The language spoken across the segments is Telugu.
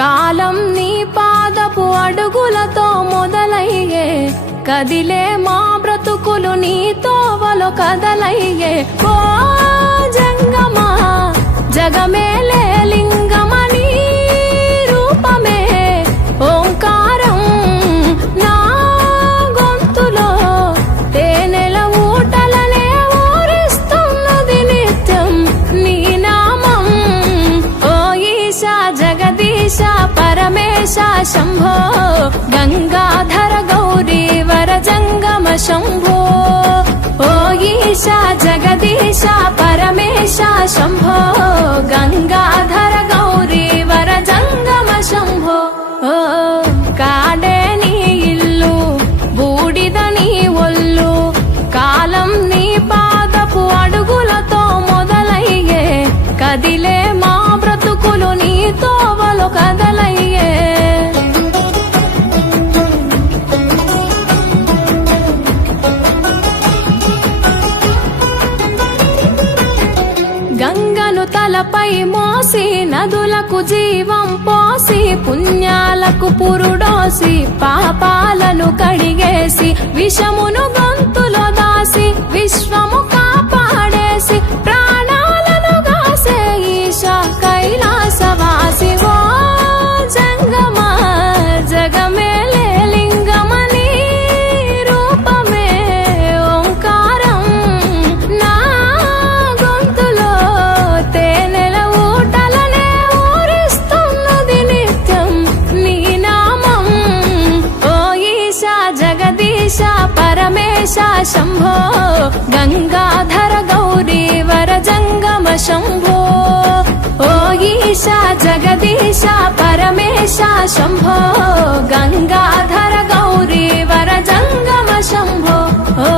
కాలం నీ పాదపు అడుగులతో మొదలయ్యే, కదిలే మా బ్రతుకులు నీ తోవలో కదలయ్యే. ఓ జంగమా జగమేలే లింగమని రూపమే ఓంకారం నా గొంతులో తేనెల ఊటలనే ఊరిస్తున్నది నిత్యం నీ నామం. ఓ ఈశా జగదీశ పరమేశ శంభో గంగాధర గౌరీ వర జంగమ శంభో. ఓ ఈశా జగదీశ పరమేశ శంభో గంగాధర గౌరీ వర జంగమ శంభో. ఓ కాడే నీ ఇల్లు బూడిద నీ ఒళ్ళు, కాలం నీ పాదపు అడుగులతో మొదలయ్యే, కదిలే మా బ్రతుకులు నీ తోవలో కదలయ్యే. గంగను తలపై మోసి నదులకు జీవం పోసి, పుణ్యాలకు పురుడోసి పాపాలను కడిగేసి, విషమును గొంతులో దాసి విశ్వము కాపాడేసి, ప్రాణాలను గాసే ఈశా కైలాసవాసి. ఓ జంగమా జగమేలే లింగమని రూపమే ఓంకారం నా గొంతులో తేనెల ఊటలనే ఊరిస్తున్నది నిత్యం నీ నామం. ఓ ఈశా జగదీశ పరమేశ శంభో గంగాధర గౌరీ వర జంగమ శంభో. ఓ ఈశా జగదీశ పరమేశ శంభో గంగాధర గౌరీ వర జంగమ శంభో. ఓ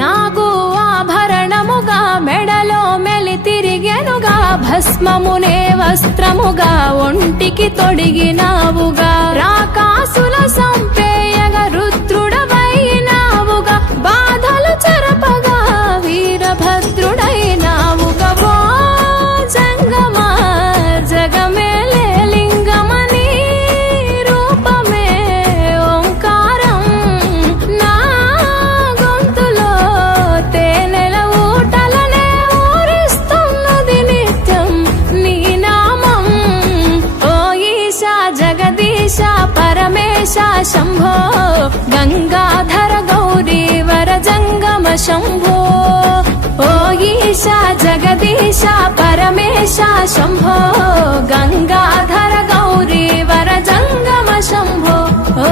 నాగు ఆభరణముగా మెడలో మెలి తిరిగెనుగా, భస్మమునే వస్త్రముగా ఒంటికి తొడిగినావుగా, రాకాసుల సంపేయగా రుద్రుడవైనావుగా, బాధలు చెరపగా వీరభద్రుడైనావుగా. ఓ జంగమా జగమేలే లింగమని రూపమే ఓంకారం నా గొంతులో తేనెల ఊటలనే ఊరిస్తున్నది నిత్యం నీ నామం. ఓ ఈశా జగదీశ పరమేశ శంభో గంగాధర గౌరీ వర జంగమ శంభో. ఓ ఈశా జగదీశ పరమేశ శంభో గంగాధర గౌరీ వర జంగమ శంభో. ఓ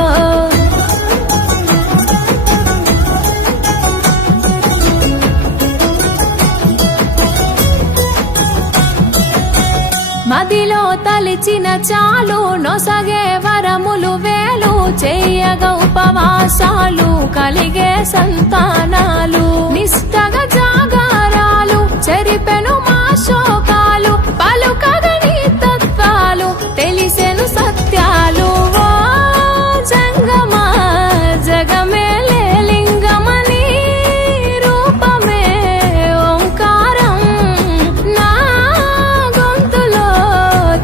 మదిలో తలిచిన చాలు నొసగే వరములు వేలు, చేయగ ఉపవాసాలు కలిగే సంతానాలు, నిష్టగ జాగారాలు చెరిపెను మా శోకాలు, పలుకగని తత్వాలు తెలిసెను సత్యాలు. ఓ జంగమా జగమేలే లింగమని రూపమే ఓంకారం నా గొంతులో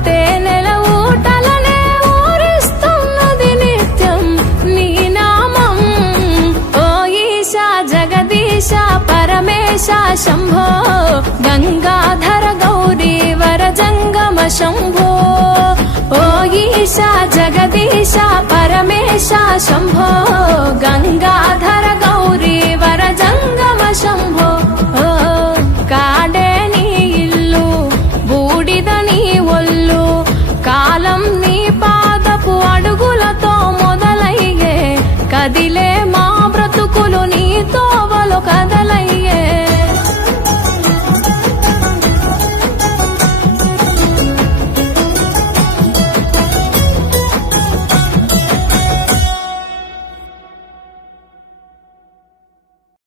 తేనెల ఊటలనే ఊరిస్తున్నది నిత్యం నీ నామం. ఓ ఈశా జగదీశ పరమేశ శంభో గంగాధర గౌరీ వర జంగమ శంభో. ఓ ఈశా జగదీశ పరమేశ శంభో గంగాధర గౌరీ వర జంగమ శంభో.